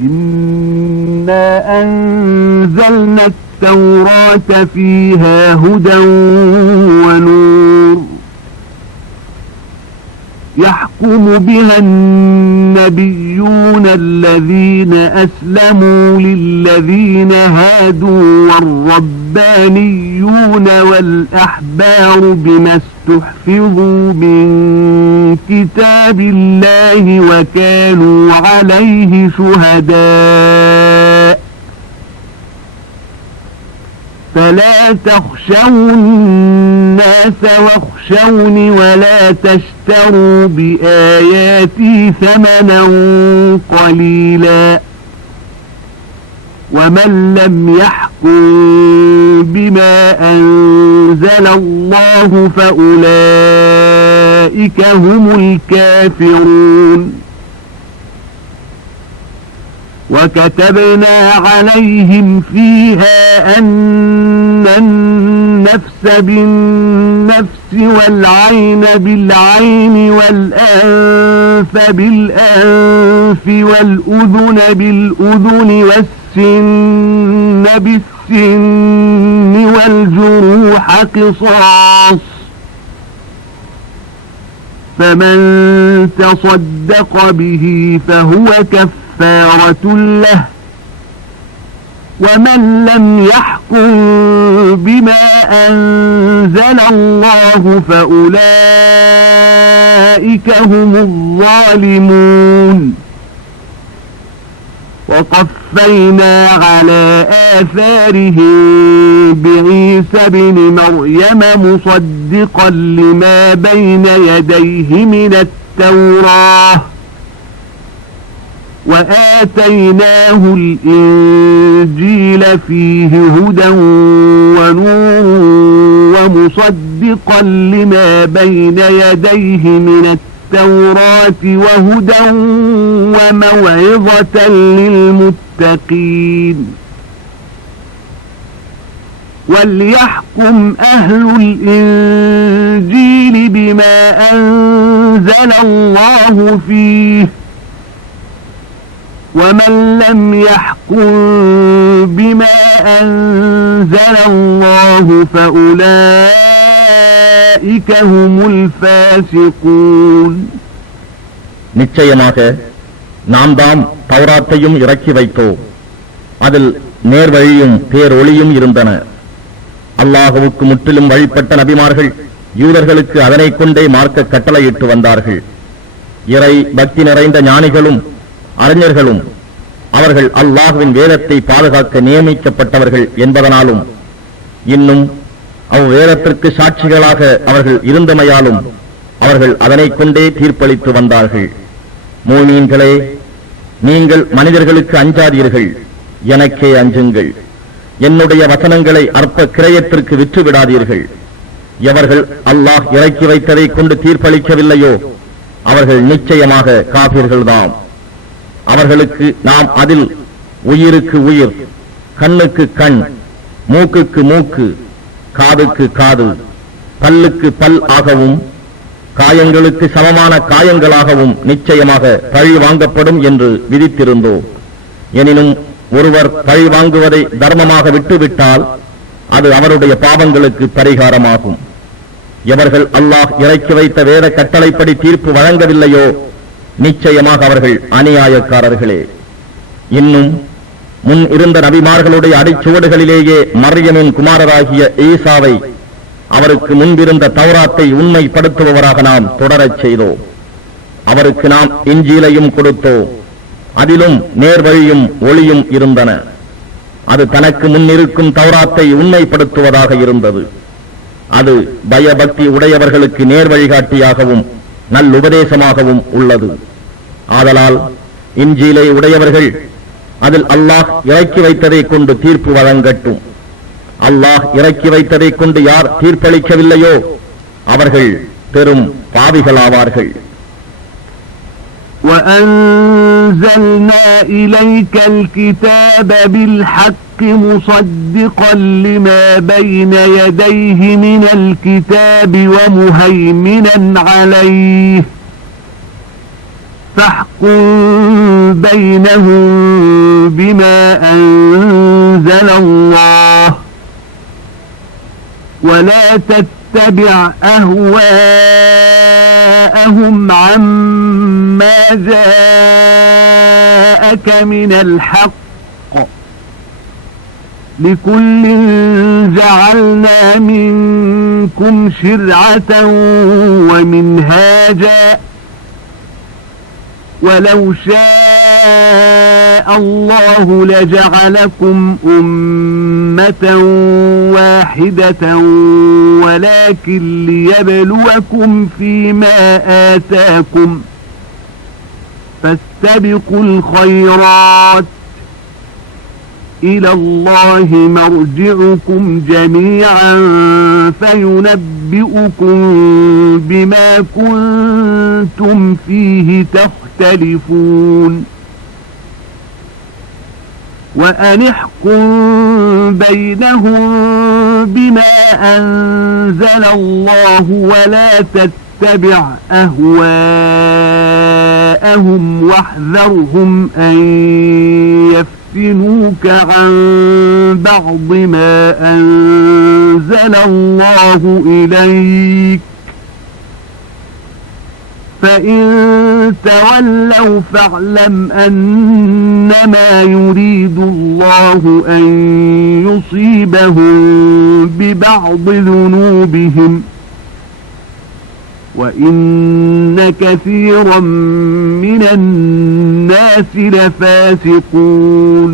إنا أنزلنا التوراة فيها هدى ونور يحكم بها النبيون الذين أسلموا للذين هادوا والربانيون والأحبار بما استحفظوا من كتاب الله وكانوا عليه شهداء فلا تخشوا الناس واخشوني ولا تشتروا بآياتي ثمنا قليلا ومن لم يحكم بما أنزل الله فأولئك هم الكافرون وكتبنا عليهم فيها أن النفس بالنفس والعين بالعين والأنف بالأنف والأذن بالأذن والسن بالسن والجروح قصاص فمن تصدق به فهو كفارة له ومن لم يحكم بما أنزل الله فأولئك هم الظالمون وقفينا على آثارهم بعيسى بن مريم مصدقا لما بين يديه من التوراة وآتيناه الإنجيل فيه هدى ونور ومصدقا لما بين يديه من التوراة وهدى وموعظة للمتقين وليحكم أهل الإنجيل بما أنزل الله فيه ومن لم يحكم بما أنزل الله فأولئك هم الفاسقون நிச்சயமாக நாம் தாம் தௌராத்தையும் இறக்கி வைத்தோம். அதில் நேர்வழியும் பேரொளியும் இருந்தன. அல்லாஹ்வுக்கு முற்றிலும் வழிபட்ட நபிமார்கள் யூதர்களுக்கு அதனை கொண்டே மார்க்க கட்டளையிட்டு வந்தார்கள். இறை பக்தி நிறைந்த ஞானிகளும் அறிஞர்களும் அவர்கள் அல்லாஹ்வின் வேதத்தை பாதுகாக்க நியமிக்கப்பட்டவர்கள் என்பதனாலும் இன்னும் அவ்வேதத்திற்கு சாட்சிகளாக அவர்கள் இருந்தமையாலும் அவர்கள் அதனை கொண்டே தீர்ப்பளித்து வந்தார்கள். மூமீன்களே, நீங்கள் மனிதர்களுக்கு அஞ்சாதீர்கள், எனக்கே அஞ்சுங்கள். என்னுடைய வசனங்களை அற்ப கிரயத்திற்கு விற்றுவிடாதீர்கள். எவர்கள் அல்லாஹ் இறக்கி வைத்ததை கொண்டு தீர்ப்பளிக்கவில்லையோ அவர்கள் நிச்சயமாக காபிர்கள்தாம். அவர்களுக்கு நாம் அதில் உயிருக்கு உயிர், கண்ணுக்கு கண், மூக்குக்கு மூக்கு, காதுக்கு காது, பல்லுக்கு பல் ஆகவும் காயங்களுக்கு சமமான காயங்களாகவும் நிச்சயமாக பழி வாங்கப்படும் என்று விதித்திருந்தோம். எனினும் ஒருவர் பழி வாங்குவதை தர்மமாக விட்டுவிட்டால் அது அவருடைய பாவங்களுக்கு பரிகாரமாகும். எவர்கள் அல்லாஹ் இறக்கி வைத்த வேத கட்டளைப்படி தீர்ப்பு வழங்கவில்லையோ நிச்சயமாக அவர்கள் அநியாயக்காரர்களே. இன்னும் முன் இருந்த நபிமார்களுடைய அடிச்சுவடுகளிலேயே மரியமின் குமாரராகிய ஈசாவை அவருக்கு முன்பிருந்த தௌராத்தை உண்மைப்படுத்துபவராக நாம் தொடரச் செய்தோம். அவருக்கு நாம் இன்ஜீலையும் கொடுத்தோம். அதிலும் நேர்வழியும் ஒளியும் இருந்தன. அது தனக்கு முன்னிருக்கும் தௌராத்தை உண்மைப்படுத்துவதாக இருந்தது. அது பயபக்தி உடையவர்களுக்கு நேர்வழிகாட்டியாகவும் நல்லுபதேசமாகவும் உள்ளது. ஆதலால் இன்ஜீலை உடையவர்கள் அதில் அல்லாஹ் இறக்கி வைத்ததை கொண்டு தீர்ப்பு வழங்கட்டும். அல்லாஹ் இறக்கி வைத்ததை கொண்டு யார் தீர்ப்பளிக்கவில்லையோ அவர்கள் பெரும் பாவிகளாவார்கள். وأنزلنا إليك الكتاب بالحق مصدقا لما بين يديه من الكتاب ومهيمنا عليه فاحكم بينهم بما أنزل الله ولا تتبع أهواءهم عما جاءك من الحق لكل جعلنا منكم شرعة ومنهاجا ولو شاء الله لجعلكم أمة واحدة ولكن ليبلوكم فيما آتاكم فاستبقوا الخيرات إلى الله مرجعكم جميعا فينبئكم بما كنتم فيه تختلفون وأنحكم بينهم بما أنزل الله ولا تتبع أهواءهم واحذرهم أن يفتنوك عن بعض ما أنزل الله إليك فإن تولوا فاعلم أنما يريد الله أن يصيبهم ببعض ذنوبهم وإن كثيرا من الناس لفاسقون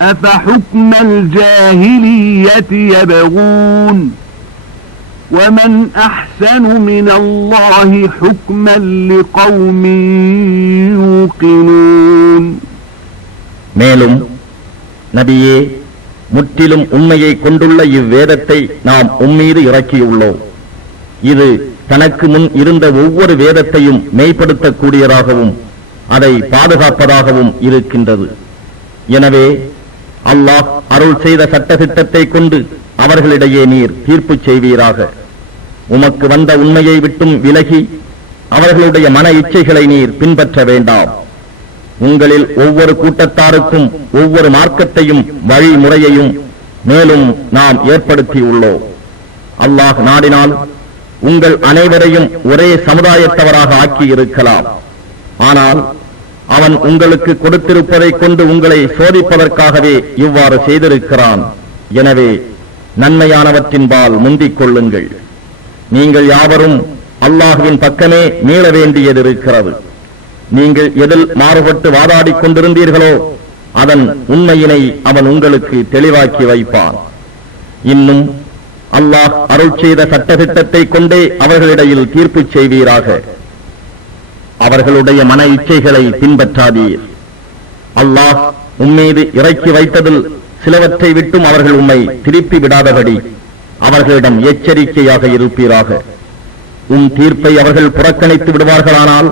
أفحكم الجاهلية يبغون ومن أحسن من الله حكما لقوم يوقنون மேலும் நபியே, முற்றிலும் உண்மையை கொண்டுள்ள இவ்வேதத்தை நாம் உம்மீது இறக்கியுள்ளோம். இது தனக்கு முன் இருந்த ஒவ்வொரு வேதத்தையும் மெய்ப்படுத்தக்கூடியதாகவும் அதை பாதுகாப்பதாகவும் இருக்கின்றது. எனவே அல்லாஹ் அருள் செய்த சட்டதிட்டத்தை கொண்டு அவர்களிடையே நீர் தீர்ப்பு செய்வீராக. உமக்கு வந்த உண்மையை விட்டும் விலகி அவர்களுடைய மன இச்சைகளை நீர் பின்பற்ற வேண்டாம். உங்களில் ஒவ்வொரு கூட்டத்தாருக்கும் ஒவ்வொரு மார்க்கத்தையும் வழிமுறையையும் மேலும் நாம் ஏற்படுத்தியுள்ளோம். அல்லாஹ் நாடினால் உங்கள் அனைவரையும் ஒரே சமுதாயத்தவராக ஆக்கி இருக்கலாம். ஆனால் அவன் உங்களுக்கு கொடுத்திருப்பதை கொண்டு உங்களை சோதிப்பதற்காகவே இவ்வாறு செய்திருக்கிறான். எனவே நன்மையானவற்றின்பால் முந்திக் கொள்ளுங்கள். நீங்கள் யாவரும் அல்லாஹ்வின் பக்கமே மீள வேண்டியதிருக்கிறது. நீங்கள் எதில் மாறுபட்டு வாதாடிக் கொண்டிருந்தீர்களோ அதன் உண்மையினை அவன் உங்களுக்கு தெளிவாக்கி வைப்பான். இன்னும் அல்லாஹ் அருள் செய்த சட்டதிட்டத்தை கொண்டே அவர்களிடையில் தீர்ப்பு செய்வீராக. அவர்களுடைய மன இச்சைகளை பின்பற்றாதீர். அல்லாஹ் உம்மீது இறக்கி வைத்ததில் சிலவற்றை விட்டும் அவர்கள் உம்மை திருப்பி விடாதபடி அவர்களிடம் எச்சரிக்கையாக இருப்பீராக. தீர்ப்பை அவர்கள் புறக்கணித்து விடுவார்களானால்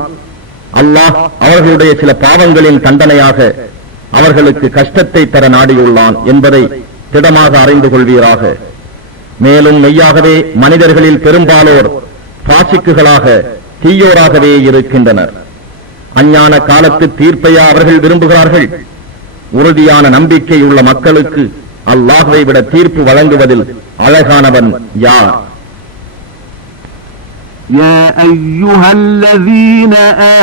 அல்லாஹ் அவர்களுடைய சில பாவங்களின் தண்டனையாக அவர்களுக்கு கஷ்டத்தை தர நாடியுள்ளான் என்பதை திடமாக அறிந்து கொள்வீராக. மேலும் மெய்யாகவே மனிதர்களில் பெரும்பாலோர் பாசிக்குகளாக தீயோராகவே இருக்கின்றனர். அஞ்ஞான காலத்து தீர்ப்பையா அவர்கள் விரும்புகிறார்கள்? உறுதியான நம்பிக்கையுள்ள மக்களுக்கு அல்லாஹ்வை விட தீர்ப்பு வழங்குவதில் அழகானவன் யார்? يا أيها الذين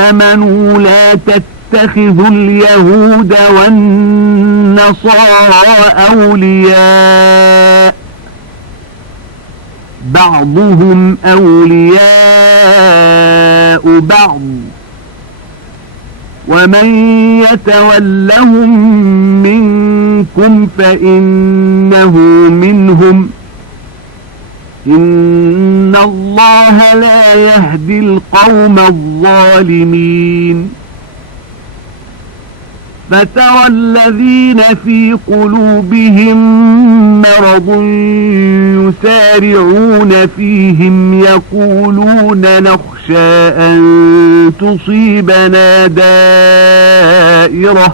آمنوا لا تتخذوا اليهود والنصارى أولياء بعضهم أولياء بعض ومن يتولهم منكم فإنه منهم إن الله لا يهدي القوم الظالمين فترى الذين في قلوبهم مرض يسارعون فيهم يقولون نخشى أن تصيبنا دائرة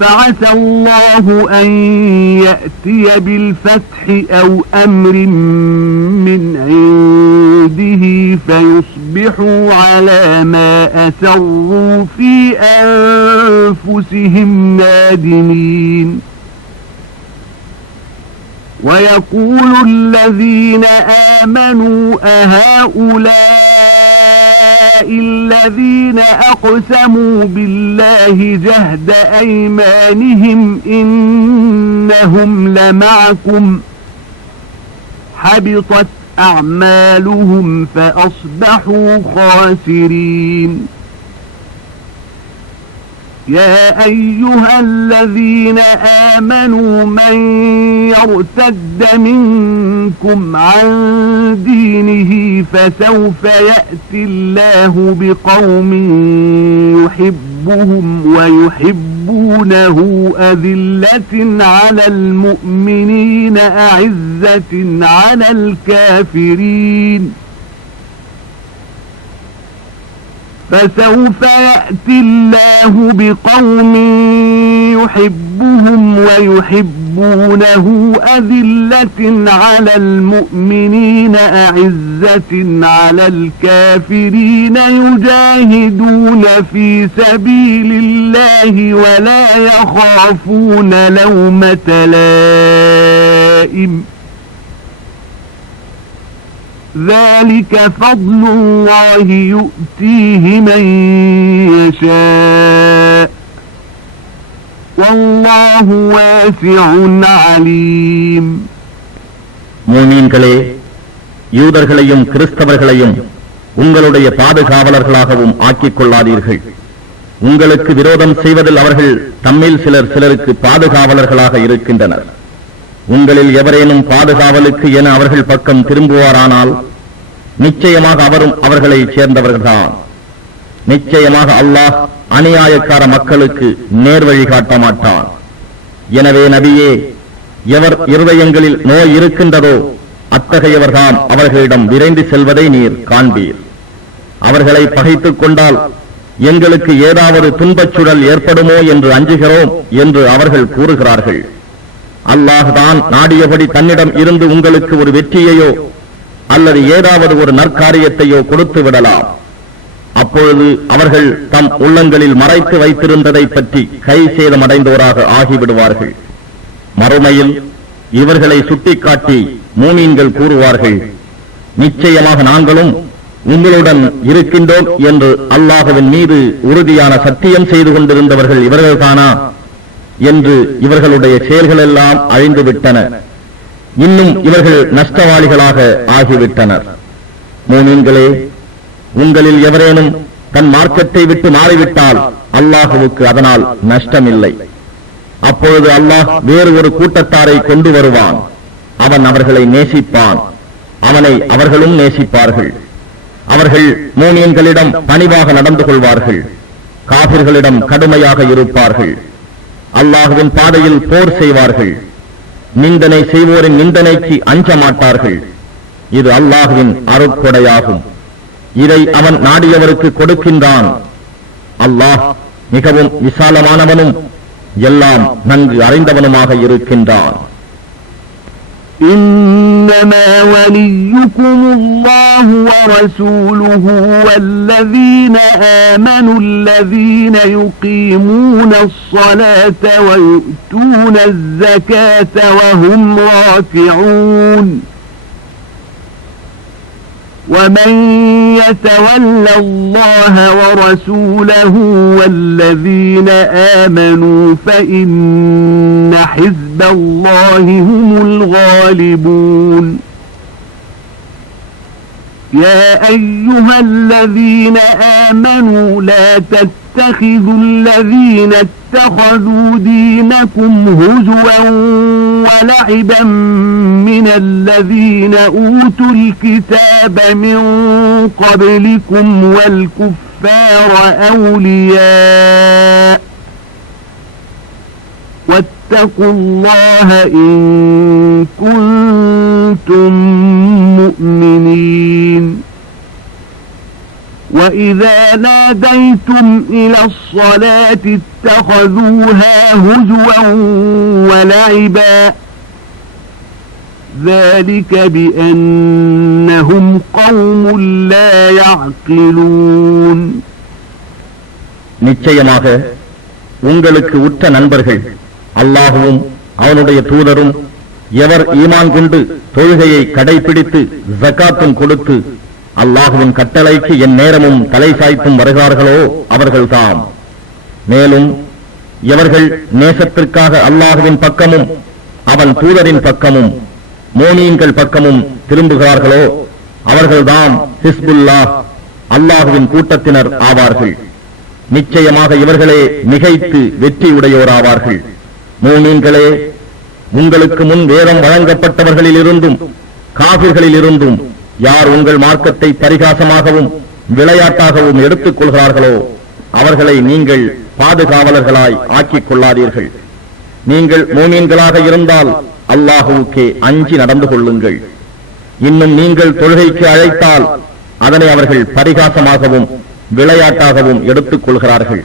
فعسى الله أن يأتي بالفتح أو أمر من عنده عبده فيصبحوا على ما أسروا في أنفسهم نادمين ويقول الذين آمنوا أهؤلاء الذين أقسموا بالله جهد أيمانهم إنهم لمعكم حبطت أعمالهم فأصبحوا خاسرين يا أيها الذين آمنوا من يرتد منكم عن دينه فسوف يأتي الله بقوم يحبهم ويحبونه أذلة على المؤمنين أعزة على الكافرين فسوف يأتي الله بقوم يحبهم ويحبونه أذلة على المؤمنين أعزة على الكافرين يجاهدون في سبيل الله ولا يخافون لومة لائم ذلك فضل الله يؤتيه من يشاء والله واسع عليم மூமீன்களே, யூதர்களையும் கிறிஸ்தவர்களையும் உங்களுடைய பாதுகாவலர்களாகவும் ஆக்கிக் கொள்ளாதீர்கள். உங்களுக்கு விரோதம் செய்வதில் அவர்கள் தம்மில் சிலருக்கு பாதுகாவலர்களாக இருக்கின்றனர். உங்களில் எவரேனும் பாதுகாவலுக்கு என அவர்கள் பக்கம் திரும்புவாரானால் நிச்சயமாக அவரும் அவர்களை சேர்ந்தவர்கள்தான். நிச்சயமாக அல்லாஹ் அநியாயக்கார மக்களுக்கு நேர்வழி காட்ட மாட்டான். எனவே நபியே, எவர் இருதயங்களில் நோய் இருக்கின்றதோ அத்தகையவர்தான் அவர்களிடம் விரைந்து செல்வதை நீர் காண்பீர். அவர்களை பகைத்துக் கொண்டால் எங்களுக்கு ஏதாவது துன்பச்சுழல் ஏற்படுமோ என்று அஞ்சுகிறோம் என்று அவர்கள் கூறுகிறார்கள். அல்லாஹ் தான் நாடியபடி தன்னிடம் இருந்து உங்களுக்கு ஒரு வெற்றியையோ அல்லது ஏதாவது ஒரு நற்காரியத்தையோ கொடுத்து விடலாம். அப்பொழுது அவர்கள் தம் உள்ளங்களில் மறைத்து வைத்திருந்ததை பற்றி கை சேதமடைந்தோராக ஆகிவிடுவார்கள். மறுமையில் இவர்களை சுட்டிக்காட்டி மூமீன்கள் கூறுவார்கள், நிச்சயமாக நாங்களும் உங்களுடன் இருக்கின்றோம் என்று அல்லாஹ்வின் மீது உறுதியான சத்தியம் செய்து கொண்டிருந்தவர்கள் இவர்கள்தானா என்று இவர்களுடைய செயல்களெல்லாம் அழிந்துவிட்டன. இன்னும் இவர்கள் நஷ்டவாளிகளாக ஆகிவிட்டனர். மூமீன்களே, உங்களில் எவரேனும் தன் மார்க்கத்தை விட்டு மாறிவிட்டால் அல்லாஹுவுக்கு அதனால் நஷ்டமில்லை. அப்பொழுது அல்லாஹ் வேறு ஒரு கூட்டத்தாரை கொண்டு வருவான். அவன் அவர்களை நேசிப்பான். அவனை அவர்களும் நேசிப்பார்கள். அவர்கள் மூமீன்களிடம் பணிவாக நடந்து கொள்வார்கள். காபிர்களிடம் கடுமையாக இருப்பார்கள். அல்லாஹ்வின் பாதையில் போர் செய்வார்கள். நிந்தனை செய்வோரின் நிந்தனைக்கு அஞ்ச மாட்டார்கள். இது அல்லாஹ்வின் அருட்கொடையாகும். இதை அவன் நாடியவருக்கு கொடுக்கின்றான். அல்லாஹ் மிகவும் விசாலமானவனும் எல்லாம் நன்கு அறிந்தவனுமாக இருக்கின்றான். إنما وليكم الله ورسوله والذين آمنوا الذين يقيمون الصلاة ويؤتون الزكاة وهم راكعون ومن يتول الله ورسوله والذين آمنوا فإن حزب الله هم الغالبون يا أيها الذين آمنوا لا تتخذوا الذين اتخذوا دينكم هزوا ولعبا من الذين أوتوا الكتاب من قبلكم والكفار أولياء واتقوا الله إن كنتم مؤمنين وإذا ناديتم إلى الصلاة اتخذوها هزوا ولعبا ذلك بأنهم قوم لا يعقلون. நிச்சயமாக உங்களுக்கு உற்ற நண்பர்கள் அல்லாஹுவும் அவனுடைய தூதரும் எவர் ஈமான் கொண்டு தொழுகையை கடைபிடித்து ஜகாத்தும் கொடுத்து அல்லாஹுவின் கட்டளைக்கு என் நேரமும் தலை சாய்த்தும் வருகிறார்களோ அவர்கள்தாம். மேலும் எவர்கள் நேசத்திற்காக அல்லாஹுவின் பக்கமும் அவன் தூதரின் பக்கமும் மோமீன்கள் பக்கமும் திரும்புகிறார்களோ அவர்கள்தாம் ஹிஸ்புல்லாஹ் அல்லாஹுவின் கூட்டத்தினர் ஆவார்கள். நிச்சயமாக இவர்களே மிகைத்து வெற்றி உடையோராவார்கள். மோமீன்களே, உங்களுக்கு முன் வேதம் வழங்கப்பட்டவர்களில் இருந்தும் காபிர்களில் இருந்தும் யார் உங்கள் மார்க்கத்தை பரிகாசமாகவும் விளையாட்டாகவும் எடுத்துக் கொள்கிறார்களோ அவர்களை நீங்கள் பாதுகாவலர்களாய் ஆக்கிக் கொள்ளாதீர்கள். நீங்கள் மோமீன்களாக இருந்தால் அல்லாஹுவுக்கே அஞ்சி நடந்து கொள்ளுங்கள். இன்னும் நீங்கள் தொழுகைக்கு அழைத்தால் அதனை அவர்கள் பரிகாசமாகவும் விளையாட்டாகவும் எடுத்துக் கொள்கிறார்கள்.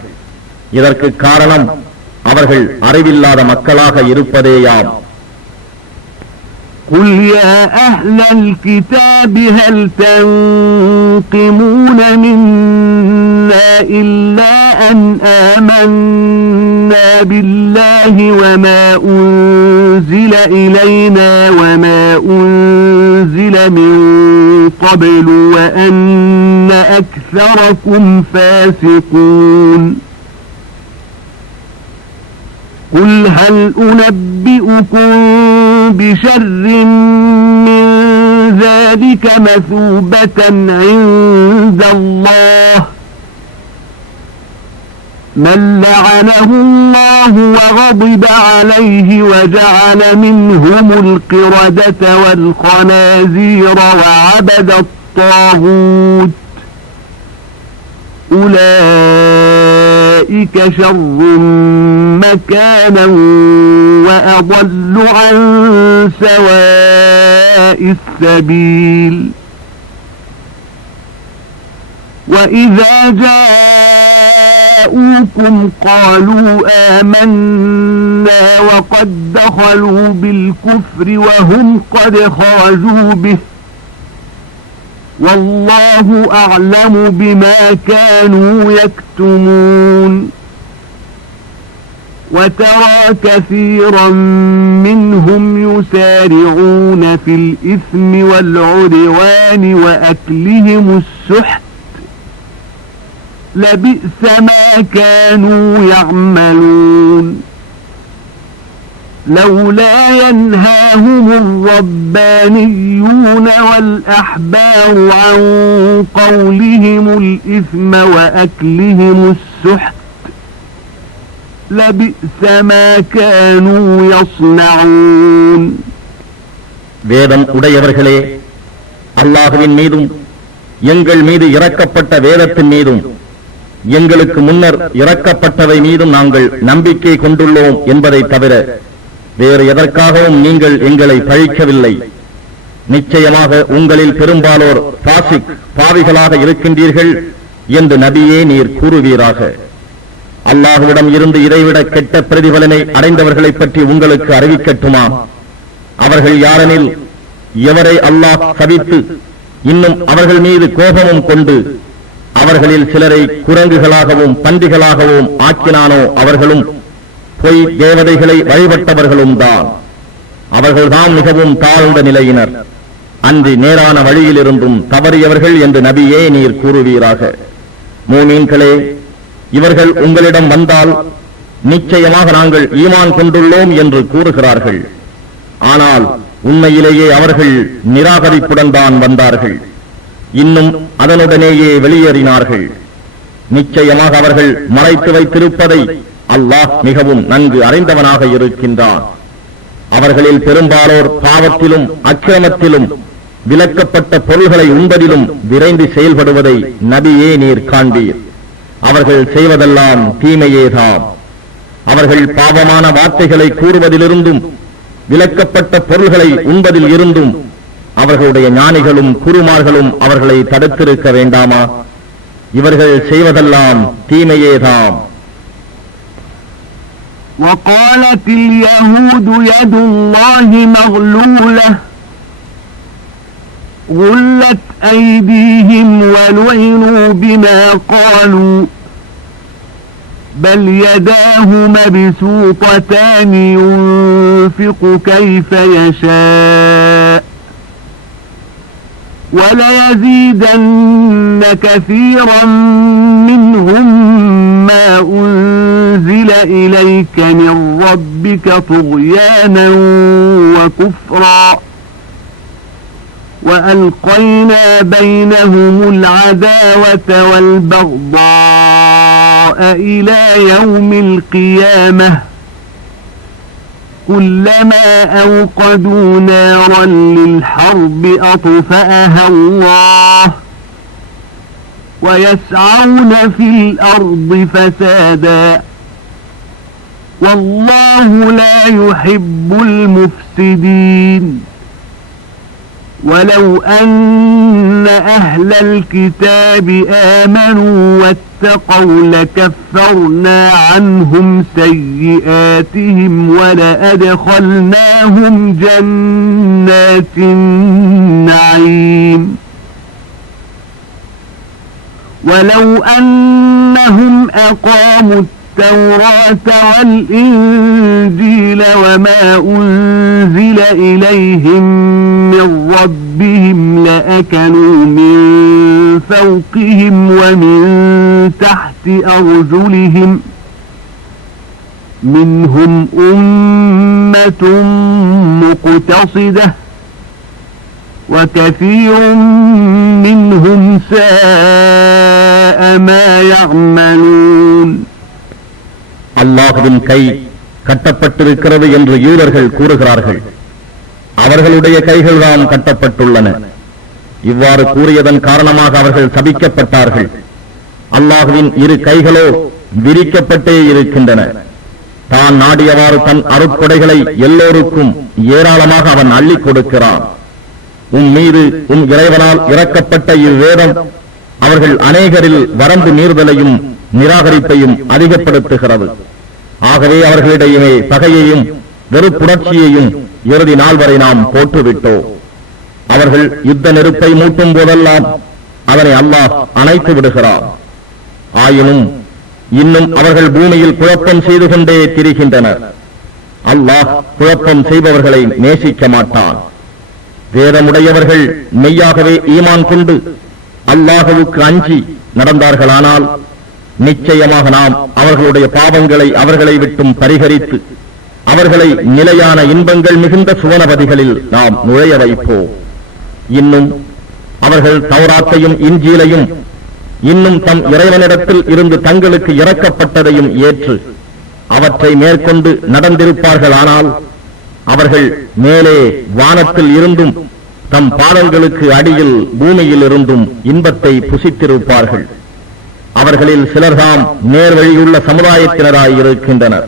இதற்கு காரணம் அவர்கள் அறிவில்லாத மக்களாக இருப்பதேயாம். قل يا أهل الكتاب هل تنقمون منا إلا أن آمنا بالله وما أنزل إلينا وما أنزل من قبل وأن أكثركم فاسقون. قل هل أنبئكم بشر من ذلك مثوبة عند الله من لعنه الله وغضب عليه وجعل منهم القردة والخنازير وعبد الطاغوت أولئك شر مكانا وأضل عن سواء السبيل. وإذا جاءوكم قالوا آمنا وقد دخلوا بالكفر وهم قد خرجوا به والله أعلم بما كانوا يكتمون. وترى كثيرا منهم يسارعون في الإثم والعدوان وأكلهم السحت لبئس ما كانوا يعملون. لولا ينهاهم الربانيون والأحبار عن قولهم الإثم وأكلهم السحت لبئس ما كانوا يصنعون. வேதம் உடையவர்களே, அல்லாஹ்வின் மீதும் எங்கள் மீது இறக்கப்பட்ட வேதத்தின் மீதும் எங்களுக்கு முன்னர் இறக்கப்பட்டவை மீதும் நாங்கள் நம்பிக்கை கொண்டுள்ளோம் என்பதை தவிர வேறு எதற்காகவும் நீங்கள் எங்களை பழிக்கவில்லை. நிச்சயமாக உங்களில் பெரும்பாலோர் பாசிக் பாவிகளாக இருக்கின்றீர்கள் என்று நபியே நீர் கூறுவீராக. அல்லாஹ்விடம் இருந்து இதைவிட கெட்ட பிரதிபலனை அடைந்தவர்களை பற்றி உங்களுக்கு அறிவிக்கட்டுமா? அவர்கள் யாரெனில் எவரை அல்லாஹ் சபித்து இன்னும் அவர்கள் மீது கோபமும் கொண்டு அவர்களில் சிலரை குரங்குகளாகவும் பன்றிகளாகவும் ஆக்கினானோ அவர்களும் பொய் தேவதைகளை வழிபட்டவர்களும் தான். அவர்கள்தான் மிகவும் தாழ்ந்த நிலையினர். அன்றி நேரான வழியிலிருந்தும் தவறியவர்கள் என்று நபியே நீர் கூறுவீராக. மூமீன்களே, இவர்கள் உங்களிடம் வந்தால் நிச்சயமாக நாங்கள் ஈமான் கொண்டுள்ளோம் என்று கூறுகிறார்கள். ஆனால் உண்மையிலேயே அவர்கள் நிராகரிப்புடன் தான் வந்தார்கள். இன்னும் அதனுடனேயே வெளியேறினார்கள். நிச்சயமாக அவர்கள் மறைத்து வைத்திருப்பதை அல்லாஹ் மிகவும் நன்கு அறிந்தவனாக இருக்கின்றான். அவர்களில் பெரும்பாலோர் பாவத்திலும் அக்கிரமத்திலும் விலக்கப்பட்ட பொருள்களை உண்பதிலும் விரைந்து செயல்படுவதை நபியே நீர் காண்பீர். அவர்கள் செய்வதெல்லாம் தீமையேதாம். அவர்கள் பாவமான வார்த்தைகளை கூறுவதிலிருந்தும் விலக்கப்பட்ட பொருள்களை உண்பதில் இருந்தும் அவர்களுடைய ஞானிகளும் குருமார்களும் அவர்களை தடுத்திருக்க வேண்டாமா? இவர்கள் செய்வதெல்லாம் தீமையேதாம். وقالت اليهود يد الله مغلولة غلت أيديهم ولعنوا بما قالوا بل يداه مبسوطتان ينفق كيف يشاء وليزيدن كثيرا منهم ما أنزل إليك من ربك طغيانا وكفرا وألقينا بينهم العداوة والبغضاء إلى يوم القيامة كلما أوقدوا نارا للحرب أطفأها الله ويسعون في الأرض فسادا والله لا يحب المفسدين ولو أن أهل الكتاب آمنوا واتقوا لكفرنا عنهم سيئاتهم ولأدخلناهم جنات النعيم ولو أنهم أقاموا التوراة والإنجيل وما أنزل إليهم من ربهم لأكلوا من فوقهم ومن تحت أرجلهم منهم أمة مقتصدة وكثير منهم ساء ما يعملون அல்லாஹ்வின் கை கட்டப்பட்டிருக்கிறது என்று யூதர்கள் கூறுகிறார்கள். அவர்களுடைய கைகள்தான் கட்டப்பட்டுள்ளன. இவ்வாறு கூறியதன் காரணமாக அவர்கள் சபிக்கப்பட்டார்கள். அல்லாஹ்வின் இரு கைகளோ விரிக்கப்பட்டே இருக்கின்றன. தான் நாடியவாறு தன் அருட்கொடைகளை எல்லோருக்கும் ஏராளமாக அவன் அள்ளிக் கொடுக்கிறான். மீது இறைவனால் இறக்கப்பட்ட இவ்வேதம் அவர்கள் அநேகரில் வரம்பு மீறுதலையும் நிராகரிப்பையும் அதிகப்படுத்துகிறது. ஆகவே அவர்களிடையே பகையையும் வெறுப்புணர்ச்சியையும் இறுதி நாள் வரை நாம் போட்டுவிட்டோம். அவர்கள் யுத்த நெருப்பை மூட்டும் போதெல்லாம் அதனை அல்லாஹ் அணைத்து விடுகிறார். ஆயினும் இன்னும் அவர்கள் பூமியில் குழப்பம் செய்து கொண்டே திரிகின்றனர். அல்லாஹ் குழப்பம் செய்பவர்களை நேசிக்க மாட்டான். வேதமுடையவர்கள் மெய்யாகவே ஈமான் கொண்டு அல்லாஹ்வுக்கு அஞ்சி நடந்தார்களானால் நிச்சயமாக நாம் அவர்களுடைய பாவங்களை அவர்களை விட்டும் பரிகரித்து அவர்களை நிலையான இன்பங்கள் மிகுந்த சுவனபதிகளில் நாம் நுழைய வைப்போம். இன்னும் அவர்கள் தௌராத்தையும் இன்ஜீலையும் இன்னும் தம் இறைவனிடத்தில் இருந்து தங்களுக்கு இறக்கப்பட்டதையும் ஏற்று அவற்றை மேற்கொண்டு நடந்திருப்பார்களானால் அவர்கள் மேலே வானத்தில் இருந்தும் தம் பாதங்களுக்கு அடியில் பூமியில் இருந்தும் இன்பத்தை புசித்திருப்பார்கள். அவர்களில் சிலர்தாம் நேர்வழியுள்ள சமுதாயத்தினராயிருக்கின்றனர்.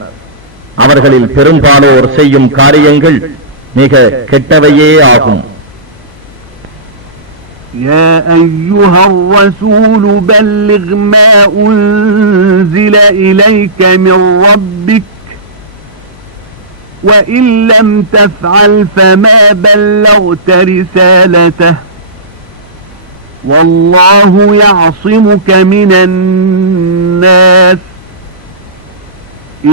அவர்களில் பெரும்பாலோர் செய்யும் காரியங்கள் மிக கெட்டவையே ஆகும். يا أيها الرسول بلغ ما أنزل إليك من ربك وإن لم تفعل فما بلغت رسالته والله يعصمك من الناس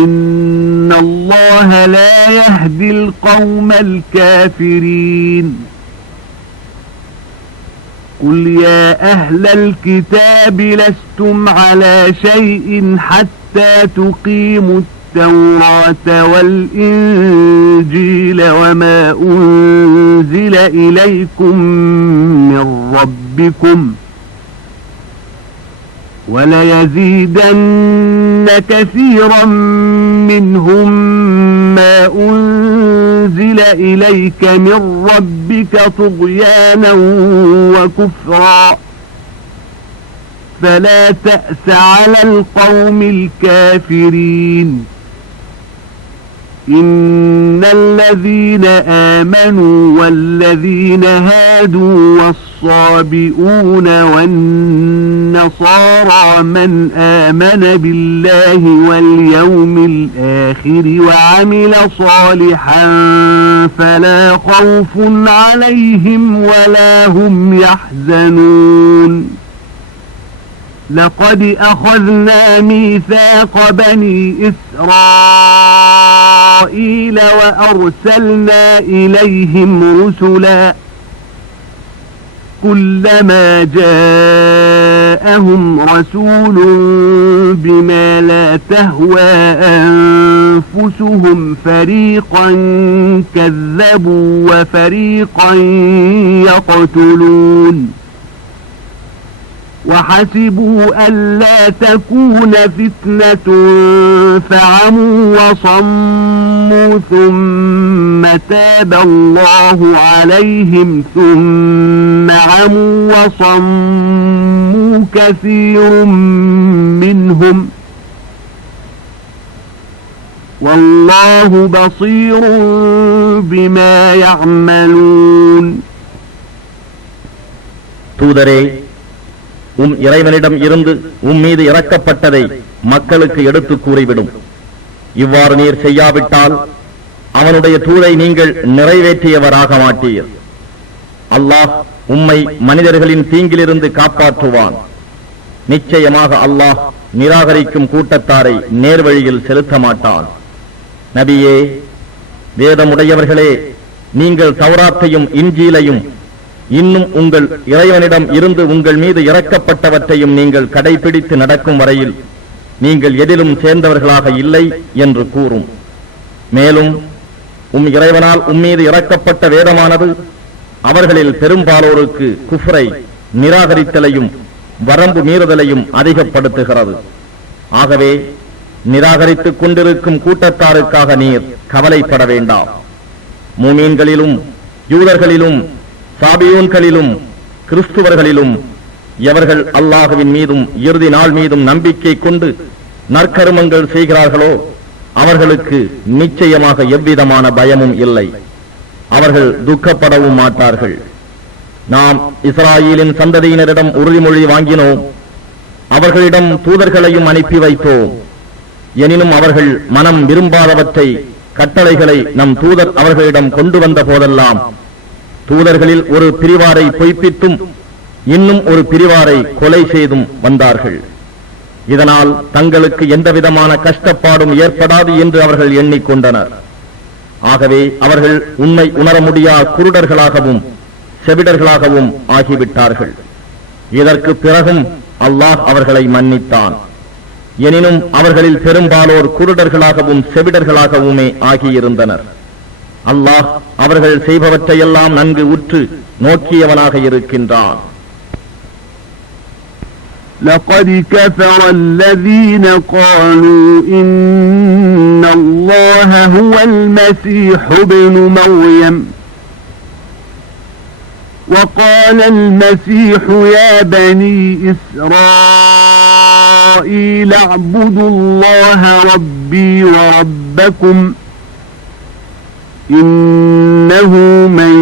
إن الله لا يهدي القوم الكافرين قل يا أهل الكتاب لستم على شيء حتى تقيموا التوراة والإنجيل وما أنزل إليكم من ربكم وليزيدن كثيرا منهم ما أنزل إليك من ربك طغيانا وكفرا فلا تأس على القوم الكافرين إن الذين آمنوا والذين هادوا والصابئون والنصارى من آمن بالله واليوم الآخر وعمل صالحا فلا خوف عليهم ولا هم يحزنون لقد أخذنا ميثاق بني إسرائيل وأرسلنا إليهم رسلا كلما جاءهم رسول بما لا تهوى أنفسهم فريقا كذبوا وفريقا يقتلون وحسبوا ألا تكون فتنة فعموا وصموا ثم تاب الله عليهم ثم عموا وصموا كثير منهم والله بصير بما يعملون இறைவனிடம் இருந்து மீது இறக்கப்பட்டதை மக்களுக்கு எடுத்துக் கூறிவிடும். இவ்வாறு நீர் செய்யாவிட்டால் அவனுடைய தூதை நீங்கள் நிறைவேற்றியவராக மாட்டீர். அல்லாஹ் உம்மை மனிதர்களின் தீங்கிலிருந்து காப்பாற்றுவான். நிச்சயமாக அல்லாஹ் நிராகரிக்கும் கூட்டத்தாரை நேர்வழியில் செலுத்த மாட்டான். நபியே, வேதமுடையவர்களே, நீங்கள் தௌராத்தையும் இன்ஜீலையும் இன்னும் உங்கள் இறைவனிடம் இருந்து உங்கள் மீது இறக்கப்பட்டவற்றையும் நீங்கள் கடைபிடித்து நடக்கும் வரையில் நீங்கள் எதிலும் சேர்ந்தவர்களாக இல்லை என்று கூறும். மேலும் இறைவனால் உம்மீது இறக்கப்பட்ட வேதமானது அவர்களில் பெரும்பாலோருக்கு குஃப்ரை, நிராகரித்தலையும் வரம்பு மீறுதலையும் அதிகப்படுத்துகிறது. ஆகவே நிராகரித்துக் கொண்டிருக்கும் கூட்டத்தாருக்காக நீர் கவலைப்பட வேண்டாம். மூமீன்களிலும் யூதர்களிலும் சாபியூன்களிலும் கிறிஸ்துவர்களிலும் எவர்கள் அல்லாஹுவின் மீதும் இறுதி நாள் மீதும் நம்பிக்கை கொண்டு நற்கருமங்கள் செய்கிறார்களோ அவர்களுக்கு நிச்சயமாக எவ்விதமான பயமும் இல்லை. அவர்கள் துக்கப்படவும் மாட்டார்கள். நாம் இஸ்ராயேலின் சந்ததியினரிடம் உறுதிமொழி வாங்கினோம். அவர்களிடம் தூதர்களையும் அனுப்பி வைத்தோம். எனினும் அவர்கள் மனம் விரும்பாதவற்றை கட்டளைகளை நம் தூதர் அவர்களிடம் கொண்டு வந்த போதெல்லாம் தூதர்களில் ஒரு பிரிவாரை பொய்ப்பித்தும் இன்னும் ஒரு பிரிவாரை கொலை செய்தும் வந்தார்கள். இதனால் தங்களுக்கு எந்தவிதமான கஷ்டப்பாடும் ஏற்படாது என்று அவர்கள் எண்ணிக்கொண்டனர். ஆகவே அவர்கள் உண்மை உணர முடியா குருடர்களாகவும் செவிடர்களாகவும் ஆகிவிட்டார்கள். இதற்கு பிறகும் அல்லாஹ் அவர்களை மன்னித்தான். எனினும் அவர்களில் பெரும்பாலோர் குருடர்களாகவும் செவிடர்களாகவுமே ஆகியிருந்தனர். அல்லாஹ் அவர்கள் செய்பவற்றையெல்லாம் நன்கு உற்று நோக்கியவனாக இருக்கின்றான். لقد كفر الذين قالوا إن الله هو المسيح ابن مريم وقال المسيح يا بني إسرائيل اعبدوا الله ربي وربكم إنه من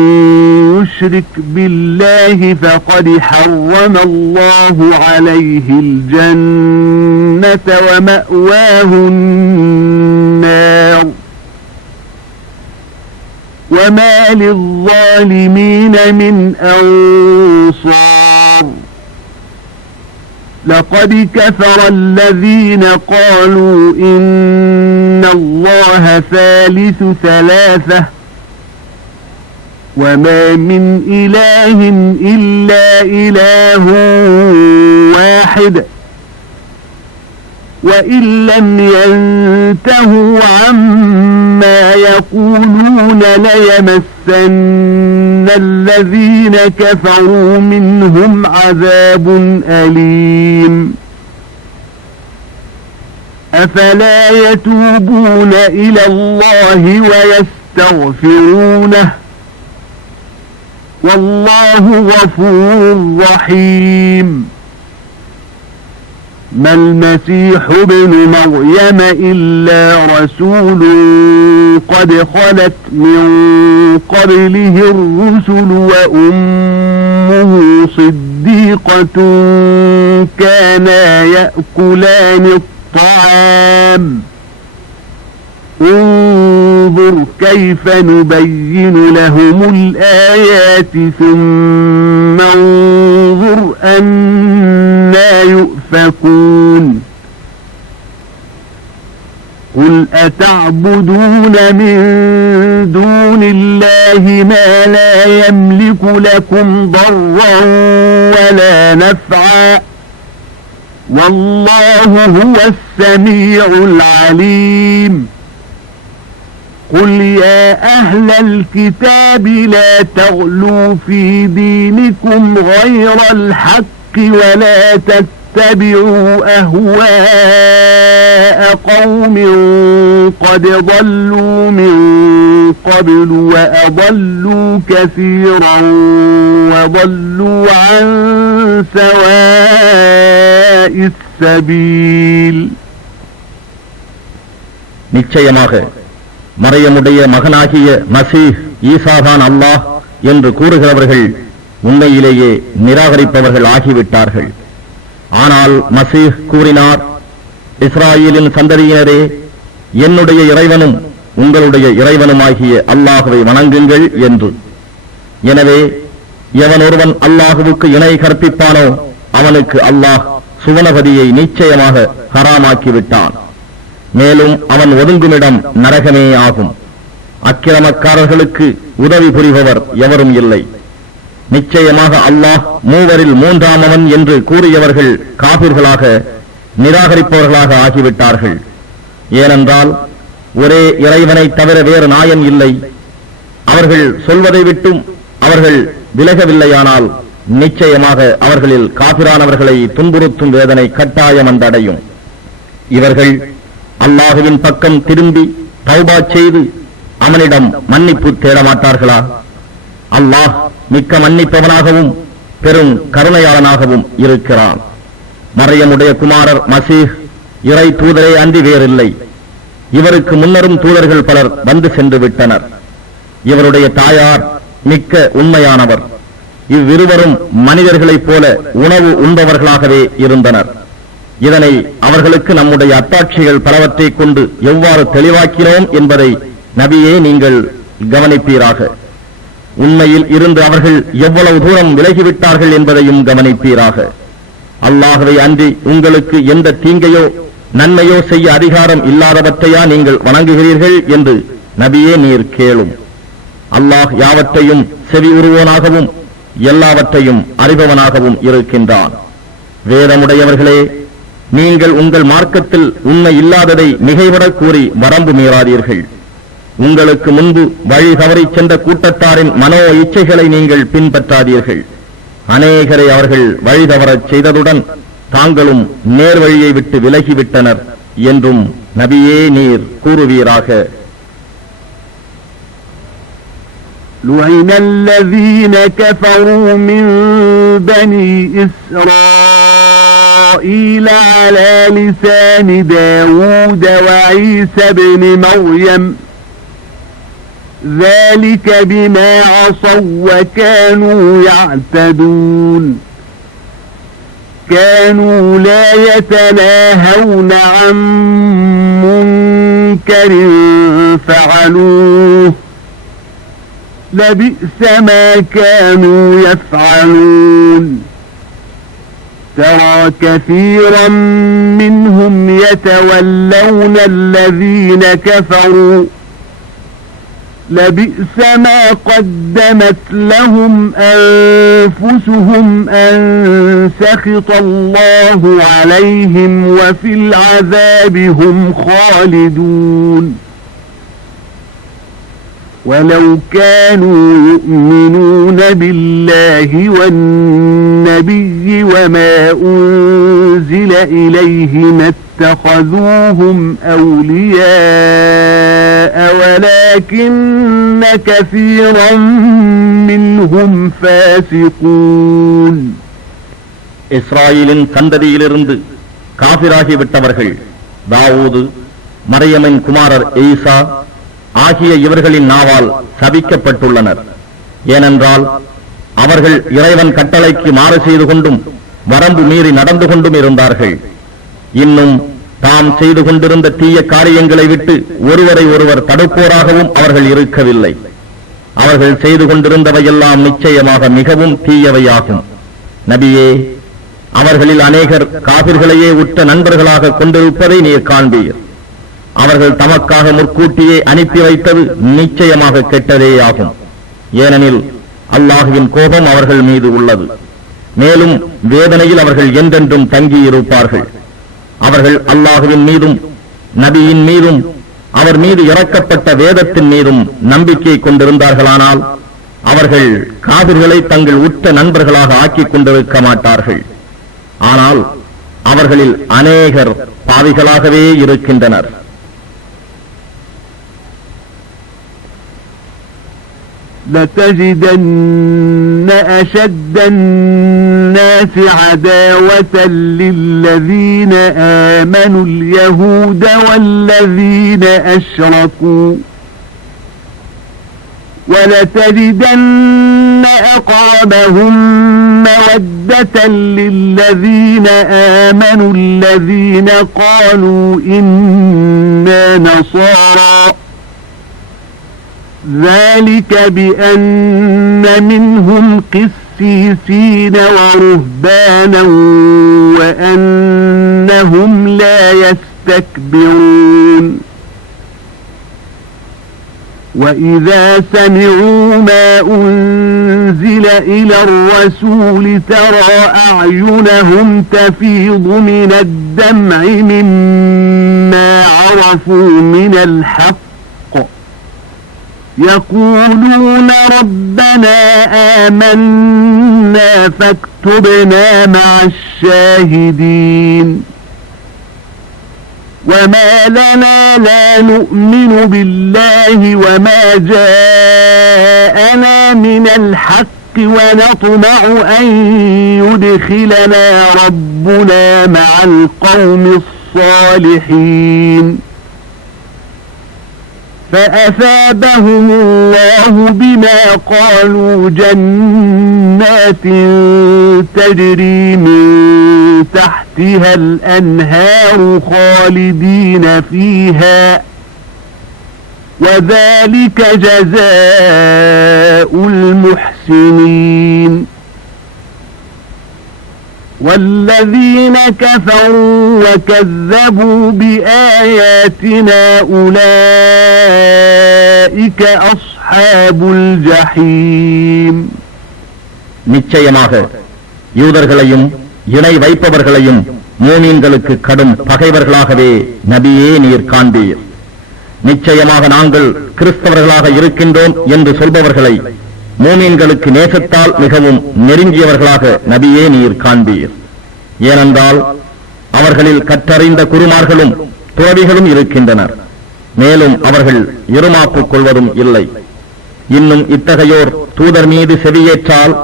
يشرك بالله فقد حرم الله عليه الجنة ومأواه النار وما للظالمين من أنصار لقد كفر الذين قالوا إن الله ثالث ثلاثة وما من إله إلا إله واحد وإن لم ينتهوا عما يقولون ليمسن الذين كفروا منهم عذاب أليم أفلا يتوبون إلى الله ويستغفرونه والله غفور رحيم ما المسيح ابن مريم إلا رسول قد خلت من قبله الرسل وأمه صديقة كانا يأكلان الطعام انظر كيف نبين لهم الآيات ثم انظر أنى يؤفكون قل أتعبدون من دون الله ما لا يملك لكم ضرا ولا نفعا والله هو السميع العليم قل يا أهل الكتاب لا تغلوا في دينكم غير الحق ولا تتبعوا أهواء قوم قد ضلوا من قبل وأضلوا كثيرا وضلوا عن سواء السبيل. நிச்சயமாக மரியமுடைய மகனாகிய மசீஹ் ஈசாதான் அல்லாஹ் என்று கூறுகிறவர்கள் உண்மையிலேயே நிராகரிப்பவர்கள் ஆகிவிட்டார்கள். ஆனால் மசீஹ் கூறினார், இஸ்ராயேலின் சந்ததியினரே, என்னுடைய இறைவனும் உங்களுடைய இறைவனுமாகிய அல்லாஹுவை வணங்குங்கள் என்று. எனவே எவன் ஒருவன் அல்லாஹுவுக்கு இணை கற்பிப்பானோ அவனுக்கு அல்லாஹ் சுவனபதியை நிச்சயமாக ஹராமாக்கிவிட்டான். மேலும் அவன் ஒதுங்குமிடம் நரகமே ஆகும். அக்கிரமக்காரர்களுக்கு உதவி புரிபவர் எவரும் இல்லை. நிச்சயமாக அல்லாஹ் மூவரில் மூன்றாமவன் என்று கூறியவர்கள் காபிர்களாக நிராகரிப்பவர்களாக ஆகிவிட்டார்கள். ஏனென்றால் ஒரே இறைவனை தவிர வேறு நாயன் இல்லை. அவர்கள் சொல்வதை விட்டும் அவர்கள் விலகவில்லையானால் நிச்சயமாக அவர்களில் காபிரானவர்களை துன்புறுத்தும் வேதனை கட்டாயம் வந்தடையும். இவர்கள் அல்லாஹுவின் பக்கம் திரும்பி தௌபா செய்து அவனிடம் மன்னிப்பு தேடமாட்டார்களா? அல்லாஹ் மிக்க மன்னிப்பவனாகவும் பெரும் கருணையாளனாகவும் இருக்கிறான். மரியமுடைய குமாரர் மசீஹ் இறை தூதரே அன்றி வேறில்லை. இவருக்கு முன்னரும் தூதர்கள் பலர் வந்து சென்று விட்டனர். இவருடைய தாயார் மிக்க உண்மையானவர். இவ்விருவரும் மனிதர்களைப் போல உணவு உண்பவர்களாகவே இருந்தனர். இதனை அவர்களுக்கு நம்முடைய அத்தாட்சிகள் பலவற்றை கொண்டு எவ்வாறு தெளிவாக்கினோம் என்பதை நபியே நீங்கள் கவனிப்பீராக. உண்மையில் இருந்து அவர்கள் எவ்வளவு தூரம் விலகிவிட்டார்கள் என்பதையும் கவனிப்பீராக. அல்லாஹ்வை அன்றி உங்களுக்கு எந்த தீங்கையோ நன்மையோ செய்ய அதிகாரம் இல்லாதவற்றையா நீங்கள் வணங்குகிறீர்கள் என்று நபியே நீர் கேளும். அல்லாஹ் யாவற்றையும் செவி உருவோனாகவும் எல்லாவற்றையும் அறிபவனாகவும் இருக்கின்றான். வேதமுடையவர்களே, நீங்கள் உங்கள் மார்க்கத்தில் உண்மை இல்லாததை மிகைபட கூறி வரம்பு மீறாதீர்கள். உங்களுக்கு முன்பு வழி தவறிச் சென்ற கூட்டத்தாரின் மனோ இச்சைகளை நீங்கள் பின்பற்றாதீர்கள். அநேகரை அவர்கள் வழி தவறச் செய்ததுடன் தாங்களும் நேர்வழியை விட்டு விலகிவிட்டனர் என்றும் நபியே நீர் கூறுவீராக. لعن الذين كفروا من بني إسرائيل على لسان داود وعيسى بن مريم ذلك بما عصوا وكانوا يعتدون كانوا لا يتناهون عن منكر فعلوه لبئس ما كانوا يفعلون ترى كثيرا منهم يتولون الذين كفروا لبئس ما قدمت لهم أنفسهم أن سخط الله عليهم وفي العذاب هم خالدون ولو كانوا يؤمنون بالله والنبي وما أنزل إليه ما اتخذوهم أولياء ولكن كثيرا منهم فاسقون. இஸ்ராயேலின் சந்ததியிலிருந்து காபிராகிவிட்டவர்கள் தாவூது, மரியமின் குமாரர் ஈசா ஆகிய இவர்களின் நாவால் சபிக்கப்பட்டுள்ளனர். ஏனென்றால் அவர்கள் இறைவன் கட்டளைக்கு மாறு செய்து கொண்டும் வரம்பு மீறி நடந்து கொண்டும் இருந்தார்கள். இன்னும் தாம் செய்து கொண்டிருந்த தீய காரியங்களை விட்டு ஒருவரை ஒருவர் தடுப்போராகவும் அவர்கள் இருக்கவில்லை. அவர்கள் செய்து கொண்டிருந்தவையெல்லாம் நிச்சயமாக மிகவும் தீயவையாகும். நபியே, அவர்களில் அநேகர் காபிர்களையே உற்ற நண்பர்களாக கொண்டிருப்பதை நீர் காண்பீர். அவர்கள் தமக்காக முற்கூட்டியே அனுப்பி வைத்தது நிச்சயமாக கெட்டதேயாகும். ஏனெனில் அல்லாஹுவின் கோபம் அவர்கள் மீது உள்ளது. மேலும் வேதனையில் அவர்கள் என்றென்றும் தங்கியிருப்பார்கள். அவர்கள் அல்லாஹுவின் மீதும் நபியின் மீதும் அவர் மீது இறக்கப்பட்ட வேதத்தின் மீதும் நம்பிக்கை கொண்டிருந்தார்களானால் அவர்கள் காபிர்களை தங்கள் உற்ற நண்பர்களாக ஆக்கிக் கொண்டிருக்க மாட்டார்கள். ஆனால் அவர்களில் அநேகர் பாவிகளாகவே இருக்கின்றனர். لَتَجِدَنَّ أَشَدَّ النَّاسِ عَدَاوَةً لِلَّذِينَ آمَنُوا الْيَهُودَ وَالَّذِينَ أَشْرَكُوا وَلَتَجِدَنَّ أَقْرَبَهُم مَّوَدَّةً لِلَّذِينَ آمَنُوا الَّذِينَ قَالُوا إِنَّا نَصَارَى ذلك بأن منهم قسيسين ورهبانا وأنهم لا يستكبرون وإذا سمعوا ما أنزل إلى الرسول ترى أعينهم تفيض من الدمع مما عرفوا من الحق يقولون ربنا آمنا فاكتبنا مع الشاهدين وما لنا لا نؤمن بالله وما جاءنا من الحق ونطمع أن يدخلنا ربنا مع القوم الصالحين فأثابهم الله بما قالوا جنات تجري من تحتها الأنهار خالدين فيها وذلك جزاء المحسنين والذين كفروا وكذبوا بآياتنا أولئك أصحاب الجحيم நிச்சயமாக யூதர்களையும் இணை வைப்பவர்களையும் மூமின்களுக்கு கடும் பகைவர்களாகவே நபியே நீர் காண்பீர். நிச்சயமாக நாங்கள் கிறிஸ்தவர்களாக இருக்கின்றோம் என்று சொல்பவர்களை மூமின்களுக்கு நேசத்தால் மிகவும் நெருங்கியவர்களாக நபியே நீர் காண்பீர். ஏனென்றால் அவர்களில் கற்றறிந்த குருமார்களும் துறவிகளும் இருக்கின்றனர். மேலும் அவர்கள் இருமாப்புக் கொள்வதும் இல்லை. இன்னும் இத்தகையோர் தூதர் மீது செவியேற்றால்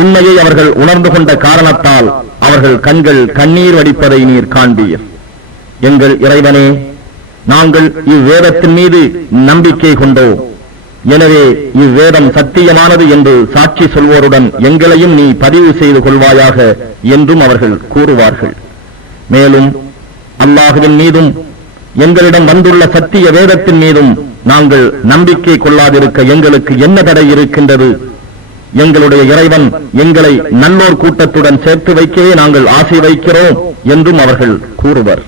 உண்மையை அவர்கள் உணர்ந்து கொண்ட காரணத்தால் அவர்கள் கண்கள் கண்ணீர் வடிப்பதை நீர் காண்பீர். எங்கள் இறைவனே, நாங்கள் இவ்வேதத்தின் மீது நம்பிக்கை கொண்டோம். எனவே இவ்வேதம் சத்தியமானது என்று சாட்சி சொல்வோருடன் எங்களையும் நீ பதிவு செய்து கொள்வாயாக என்றும் அவர்கள் கூறுவார்கள். மேலும் அல்லாஹுவின் மீதும் எங்களிடம் வந்துள்ள சத்திய வேதத்தின் மீதும் நாங்கள் நம்பிக்கை கொள்ளாதிருக்க எங்களுக்கு என்ன தடை இருக்கின்றது? எங்களுடைய இறைவன் எங்களை நல்லோர் கூட்டத்துடன் சேர்த்து வைக்கவே நாங்கள் ஆசை வைக்கிறோம் என்றும் அவர்கள் கூறுவர்.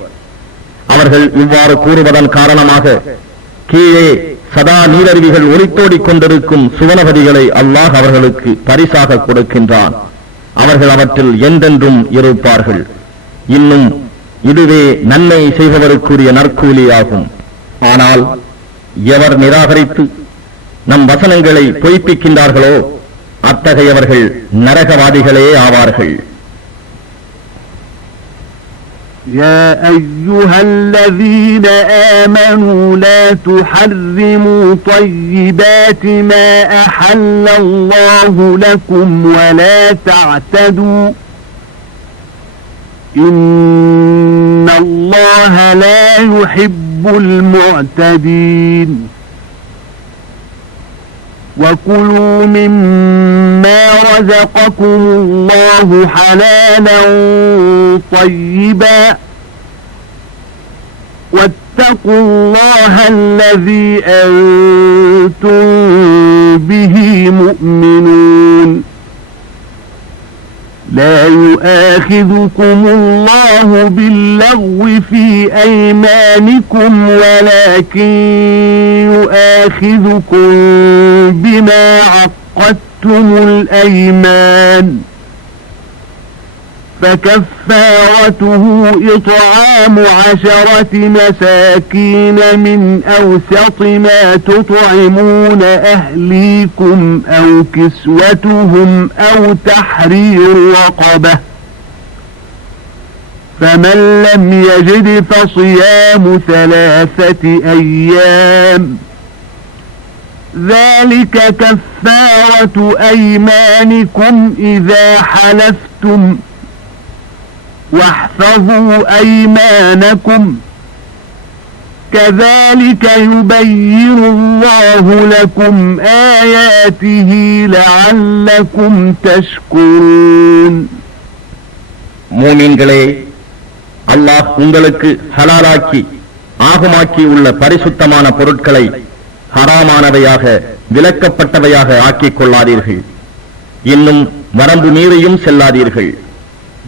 அவர்கள் இவ்வாறு கூறுவதன் காரணமாக கீழே சதா நீரருவிகள் ஒளித்தோடிக் கொண்டிருக்கும் சுவனபதிகளை அல்லாஹ் அவர்களுக்கு பரிசாக கொடுக்கின்றான். அவர்கள் அவற்றில் என்றென்றும் இருப்பார்கள். இன்னும் இதுவே நன்மை செய்பவருக்குரிய நற்கூலியாகும். ஆனால் எவர் நிராகரித்து நம் வசனங்களை பொய்ப்பிக்கின்றார்களோ அத்தகையவர்கள் நரகவாதிகளே ஆவார்கள். يا أيها الذين آمنوا لا تحرموا طيبات ما أحل الله لكم ولا تعتدوا إن الله لا يحب المعتدين وكلوا مما رزقكم الله حلالا طيبا واتقوا الله الذي أنتم به مؤمنون لا يؤاخذكم الله باللغو في أيمانكم ولكن يؤاخذكم بما عقدتم الأيمان فكفارته إطعام 10 مساكين من أوسط ما تطعمون أهليكم أو كسوتهم أو تحرير رقبة فمن لم يجد فصيام 3 أيام ذلك كفارة أيمانكم إذا حلفتم واحفظوا أيمانكم كذلك يبين الله لكم آياته لعلكم تشكرون மூமின்களே, அல்லாஹ் உங்களுக்கு ஹலாலாக்கி ஆகுமாக்கி உள்ள பரிசுத்தமான பொருட்களை ஹராமானவையாக விலக்கப்பட்டவையாக ஆக்கிக் கொள்ளாதீர்கள். இன்னும் வரம்பு மீறியும் செல்லாதீர்கள்.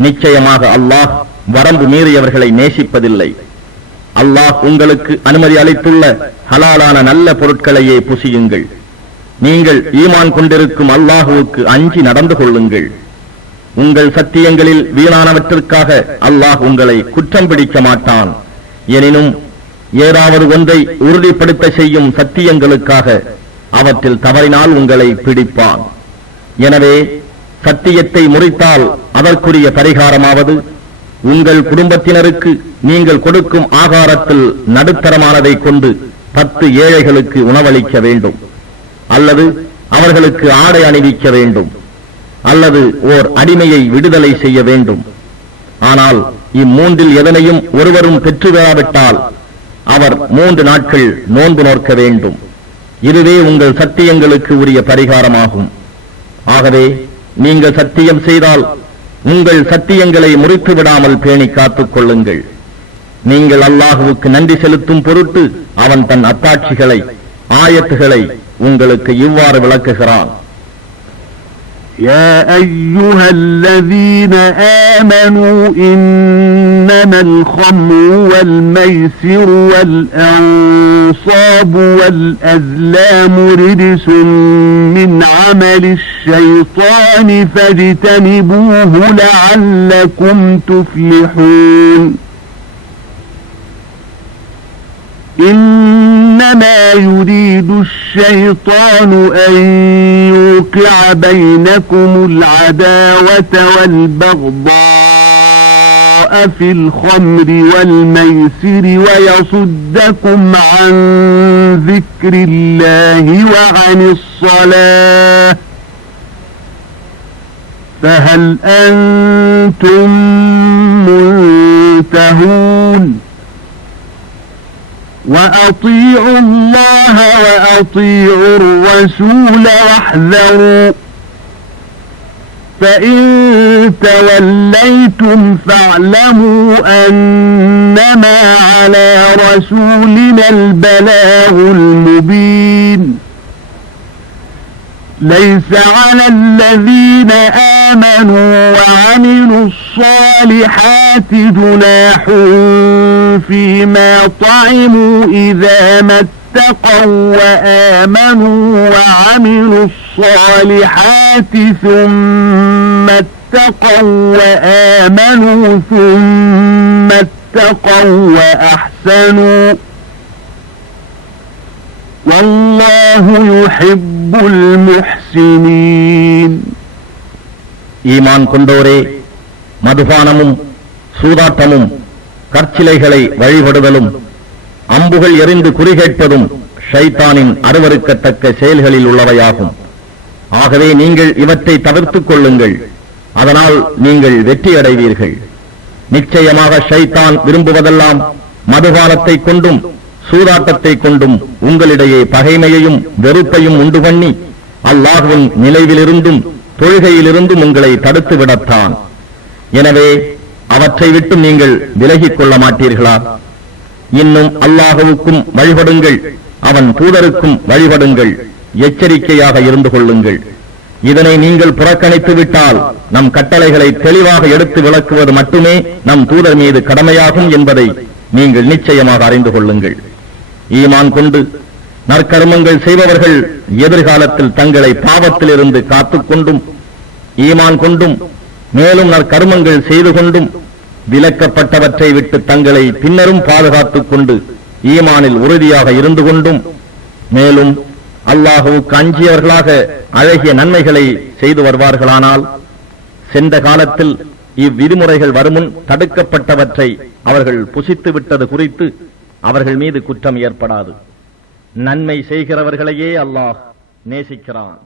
நிச்சயமாக அல்லாஹ் வரம்பு மீறியவர்களை நேசிப்பதில்லை. அல்லாஹ் உங்களுக்கு அனுமதி அளித்துள்ள ஹலாலான நல்ல பொருட்களையே புசியுங்கள். நீங்கள் ஈமான் கொண்டிருக்கும் அல்லாஹுவுக்கு அஞ்சி நடந்து கொள்ளுங்கள். உங்கள் சத்தியங்களில் வீணானவற்றிற்காக அல்லாஹ் உங்களை குற்றம் பிடிக்க மாட்டான். எனினும் ஏதாவது ஒன்றை உறுதிப்படுத்த செய்யும் சத்தியங்களுக்காக அவற்றில் தவறினால் உங்களை பிடிப்பான். எனவே சத்தியத்தை முறித்தால் அதற்குரிய பரிகாரமாவது உங்கள் குடும்பத்தினருக்கு நீங்கள் கொடுக்கும் ஆகாரத்தில் நடுத்தரமானதை கொண்டு 10 ஏழைகளுக்கு உணவளிக்க வேண்டும், அல்லது அவர்களுக்கு ஆடை அணிவிக்க வேண்டும், அல்லது ஓர் அடிமையை விடுதலை செய்ய வேண்டும். ஆனால் இம்மூன்றில் எதனையும் ஒருவரும் பெற்றுவிடாவிட்டால் அவர் 3 நாட்கள் நோன்பு நோக்க வேண்டும். இதுவே உங்கள் சத்தியங்களுக்கு உரிய பரிகாரமாகும். ஆகவே நீங்கள் சத்தியம் செய்தால் உங்கள் சத்தியங்களை முறித்து விடாமல் பேணி காத்துக் கொள்ளுங்கள். நீங்கள் அல்லாஹுவுக்கு நன்றி செலுத்தும் பொருட்டு அவன் தன் அத்தாட்சிகளை ஆயத்துகளை உங்களுக்கு இவ்வாறு விளக்குகிறான். يا أيها الذين آمنوا إنما الخمر والميسر والأنصاب والأزلام رجس من عمل الشيطان فاجتنبوه لعلكم تفلحون إنما يريد الشيطان أن يوقع بينكم العداوة والبغضاء في الخمر والميسر ويصدكم عن ذكر الله وعن الصلاة فهل أنتم منتهون وأطيعوا الله وأطيعوا الرسول واحذروا فإن توليتم فاعلموا أنما على رسولنا البلاغ المبين ليس على الذين آمنوا وعملوا الصالحات جناح فيما طعموا إذا ما اتقوا وآمنوا وعملوا الصالحات ثم اتقوا وآمنوا ثم اتقوا وأحسنوا والله يحب المحسنين. ஈமான் கொண்டோரே, மதுபானமும் சூதாட்டமும் கற்சிலைகளை வழிபடுதலும் அம்புகள் எறிந்து குறிகேட்பதும் ஷைத்தானின் அருவருக்கத்தக்க செயல்களில் உள்ளவையாகும். ஆகவே நீங்கள் இவற்றை தவிர்த்துக் கொள்ளுங்கள், அதனால் நீங்கள் வெற்றி அடைவீர்கள். நிச்சயமாக ஷைத்தான் விரும்புவதெல்லாம் மதுபானத்தை கொண்டும் சூதாட்டத்தை கொண்டும் உங்களிடையே பகைமையையும் வெறுப்பையும் உண்டு பண்ணி அல்லாஹ்வின் நிலைவிலிருந்தும் தொழுகையிலிருந்தும் உங்களை தடுத்து விடத்தான். எனவே அவற்றை விட்டு நீங்கள் விலகிக் கொள்ள மாட்டீர்களா? இன்னும் அல்லாஹ்வுக்கும் வழிபடுங்கள், அவன் தூதருக்கும் வழிபடுங்கள், எச்சரிக்கையாக இருந்து கொள்ளுங்கள். இதனை நீங்கள் புறக்கணித்து விட்டால் நம் கட்டளைகளை தெளிவாக எடுத்து விளக்குவது மட்டுமே நம் தூதர் மீது கடமையாகும் என்பதை நீங்கள் நிச்சயமாக அறிந்து கொள்ளுங்கள். ஈமான் கொண்டு நற்கர்மங்கள் செய்பவர்கள் எதிர்காலத்தில் தங்களை பாவத்திலிருந்து காத்துக்கொண்டும் ஈமான் கொண்டும் மேலும் நற்கர்மங்கள் செய்து கொண்டும் விலக்கப்பட்டவற்றை விட்டு தங்களை பின்னரும் பாதுகாத்துக் கொண்டு ஈமானில் உறுதியாக இருந்து கொண்டும் மேலும் அல்லாஹ்வுக்கு அஞ்சியவர்களாக அழகிய நன்மைகளை செய்து வருவார்களானால் சென்ற காலத்தில் இவ்விதிமுறைகள் வருமுன் தடுக்கப்பட்டவற்றை அவர்கள் புசித்து விட்டது குறித்து அவர்கள் மீது குற்றம் ஏற்படாது. நன்மை செய்கிறவர்களையே அல்லாஹ் நேசிக்கிறான்.